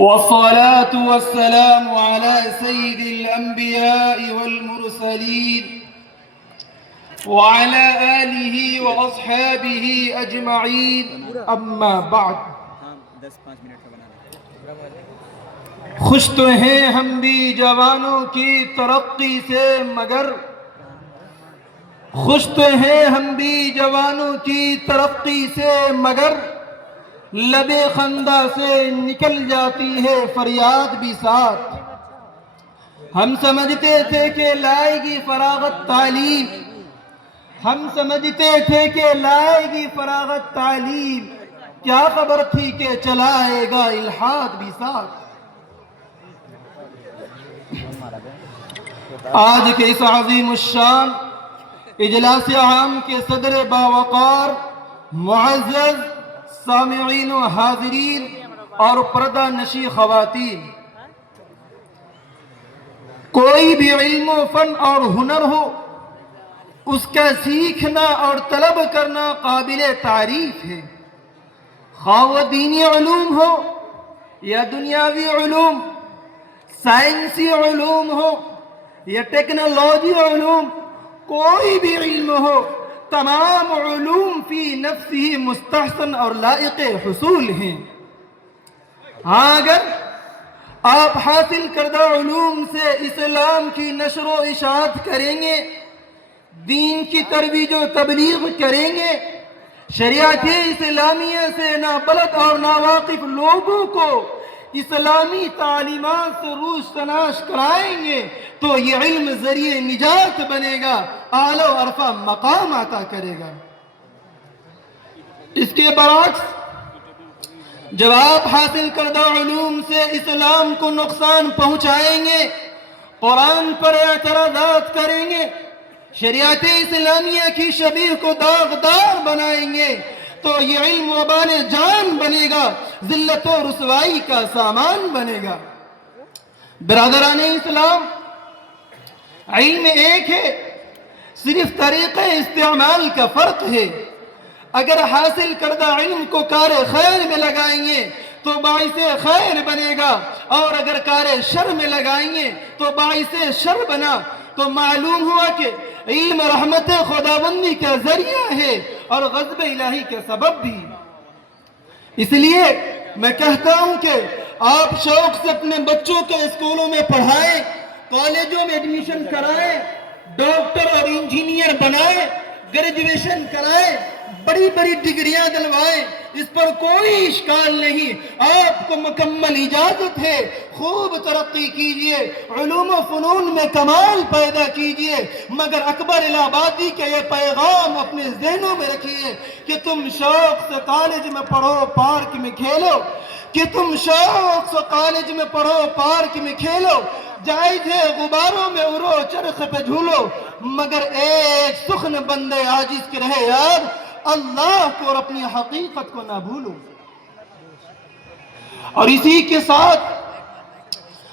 والصلاة والسلام على سيد الأنبياء والمرسلين وعلى آله وأصحابه أجمعين أما بعد خوش تو ہیں ہم بھی جوانوں کی ترقی سے مگر خوش تو ہیں ہم بھی جوانوں کی ترقی سے مگر لب خندہ سے نکل جاتی ہے فریاد بھی ساتھ ہم سمجھتے تھے کہ لائے گی فراغت تعلیم ہم سمجھتے تھے کہ لائے گی فراغت تعلیم کیا خبر تھی کہ چلائے گا الحاد بھی ساتھ آج کے اس عظیم الشان اجلاس عام کے صدر باوقار معزز سامعین و حاضرین اور پردہ نشی خواتین کوئی بھی علم و فن اور ہنر ہو اس کا سیکھنا اور طلب کرنا قابل تعریف ہے خواہ وہ دینی علوم ہو یا دنیاوی علوم سائنسی علوم ہو یا ٹیکنالوجی علوم کوئی بھی علم ہو تمام علوم فی نفسی مستحسن اور لائق حصول ہیں ہاں اگر آپ حاصل کردہ علوم سے اسلام کی نشر و اشاعت کریں گے دین کی ترویج و تبلیغ کریں گے شریعت اسلامیہ سے نابلد اور ناواقف لوگوں کو اسلامی تعلیمات سے روشناس کرائیں گے تو یہ علم ذریعہ نجات بنے گا اعلی و عرفہ مقام عطا کرے گا اس کے برعکس جب آپ حاصل کردہ علوم سے اسلام کو نقصان پہنچائیں گے قرآن پر اعتراضات کریں گے شریعت اسلامیہ کی شبیہ کو داغدار بنائیں گے تو یہ علم وبال جان بنے گا ذلت و رسوائی کا سامان بنے گا برادران اسلام علم ایک ہے صرف طریقہ استعمال کا فرق ہے اگر حاصل کردہ علم کو کار خیر میں لگائیں گے تو باعث خیر بنے گا اور اگر کار شر میں لگائیں گے تو باعث شر بنا تو معلوم ہوا کہ علم رحمت خداوندی کا ذریعہ ہے اور غضب الہی کے سبب بھی اس لیے میں کہتا ہوں کہ آپ شوق سے اپنے بچوں کو اسکولوں میں پڑھائیں کالجوں میں ایڈمیشن کرائیں ڈاکٹر اور انجینئر بنائیں گریجویشن کرائیں بڑی بڑی ڈگریاں دلوائیں اس پر کوئی اشکال نہیں آپ کو مکمل اجازت ہے خوب ترقی کیجئے علوم و فنون میں کمال پیدا کیجئے مگر اکبر الہ آبادی کا یہ پیغام اپنے ذہنوں میں رکھیے کہ تم شوق سے کالج میں پڑھو پارک میں کھیلو کہ تم شوق سے کالج میں پڑھو پارک میں کھیلو جائز ہے غباروں میں اڑو چرخ پہ جھولو مگر ایک سخن بندے عاجز کے رہے یار اللہ کو اور اپنی حقیقت کو نہ بھولو اور اسی کے ساتھ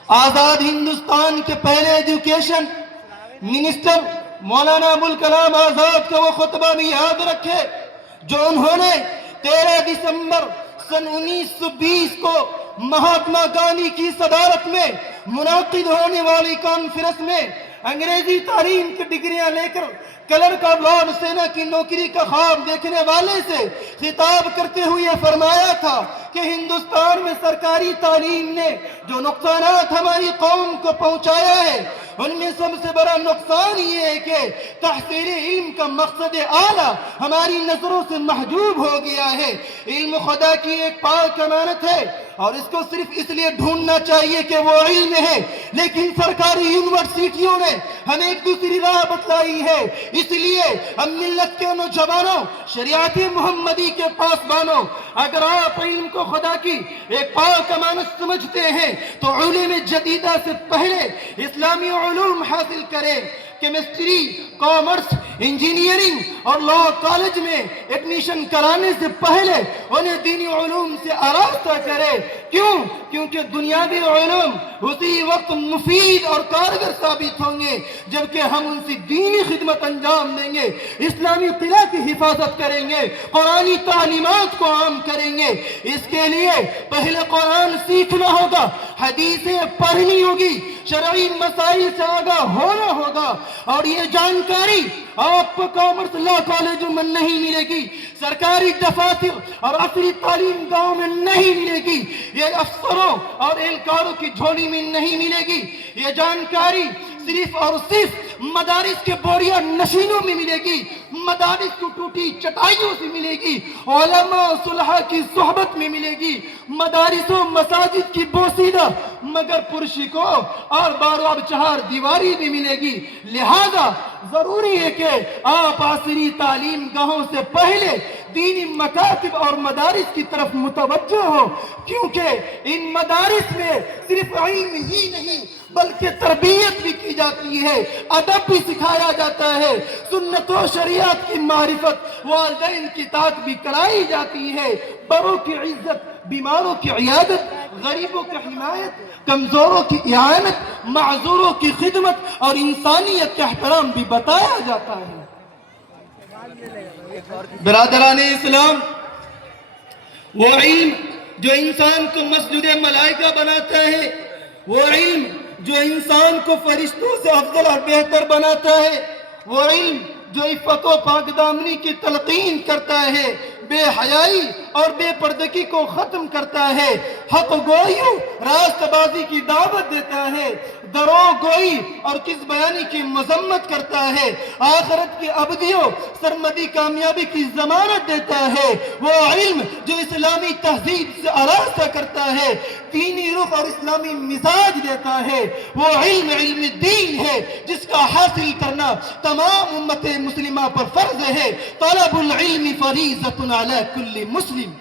آزاد ہندوستان کے پہلے ایجوکیشن منسٹر مولانا ابوالکلام آزاد کا وہ خطبہ بھی یاد رکھے جو انہوں نے 13 دسمبر سن 1920 کو مہاتما گاندھی کی صدارت میں منعقد ہونے والی کانفرنس میں انگریزی تعلیم کی ڈگریاں لے کر کلر کا لارڈ سینا کی نوکری کا خواب دیکھنے والے سے خطاب کرتے ہوئے فرمایا تھا کہ ہندوستان میں سرکاری تعلیم نے جو نقصانات ہماری قوم کو پہنچایا ہے ان میں سب سے بڑا نقصان یہ ہے کہ تحصیل علم کا مقصد اعلیٰ ہماری نظروں سے محجوب ہو گیا ہے علم خدا کی ایک پاک امانت ہے اور اس کو صرف اس لیے ڈھونڈنا چاہیے کہ وہ علم ہے لیکن سرکاری یونیورسٹیوں نے ہمیں ایک دوسری راہ بتلائی ہے اس لیے ہم ملت کے نوجوانوں شریعت محمدی کے پاسبانوں اگر آپ علم کو خدا کی ایک پاک امانت سمجھتے ہیں تو علوم جدیدہ سے پہلے اسلامی علوم حاصل کریں کیمسٹری کامرس انجینئرنگ اور لا کالج میں ایڈمیشن کرانے سے پہلے انہیں دینی علوم سے آراستہ کرے کیوں؟ کیونکہ دنیاوی علوم اسی وقت مفید اور کارگر ثابت ہوں گے جبکہ ہم ان سے دینی خدمت انجام دیں گے، اسلامی قلعہ کی حفاظت کریں گے، قرآنی تعلیمات کو عام کریں گے۔ اس کے لیے پہلے قرآن سیکھنا ہوگا، حدیثیں پڑھنی ہوگی، شرعی مسائل سے آگاہ ہونا ہوگا، اور یہ جانکاری آپ کو کامرس لا کالجوں میں نہیں ملے گی، سرکاری دفاتر اور عصری تعلیم گاؤں میں نہیں ملے گی، یہ افسروں اور اہلکاروں کی جھولی میں نہیں ملے گی۔ یہ جانکاری صرف اور صرف مدارس کے بوریا نشینوں میں ملے گی، مدارس کو ٹوٹی چٹائیوں سے ملے گی، علماء صلحاء کی صحبت میں ملے گی، مدارس و مساجد کی بوسیدہ مگر پرشکو اور باراب چہار دیواری بھی ملے گی۔ لہذا ضروری ہے کہ آپ عصری تعلیم گاہوں سے پہلے دینی مکاتب اور مدارس کی طرف متوجہ ہو، کیونکہ ان مدارس میں صرف علم ہی نہیں بلکہ تربیت بھی کی جاتی ہے، ادب بھی سکھایا جاتا ہے، سنت و شریعت کی معرفت، والدین کی اطاعت بھی کرائی جاتی ہے، بڑوں کی عزت، بیماروں کی عیادت، غریبوں کی حمایت، کمزوروں کی اعانت، معذوروں کی خدمت اور انسانیت کا احترام بھی بتایا جاتا ہے۔ برادران اسلام، وہ علم جو انسان کو مسجد ملائکہ بناتا ہے، وہ علم جو انسان کو فرشتوں سے افضل اور بہتر بناتا ہے، وہ علم جو عفت و پاک دامنی کی تلقین کرتا ہے، بے حیائی اور بے پردگی کو ختم کرتا ہے، حق گوئیوں راست بازی کی دعوت دیتا ہے، دروغ گوئی اور کس بیانی کی مذمت کرتا ہے، آخرت کی ابدیوں سرمدی کامیابی کی ضمانت دیتا ہے، وہ علم جو اسلامی تہذیب سے آراستہ کرتا ہے، دینی رخ اور اسلامی مزاج دیتا ہے، وہ علم علم دین ہے جس کا حاصل کرنا تمام امت مسلمہ پر فرض ہے۔ طلب العلم فریضۃ علی کل مسلم۔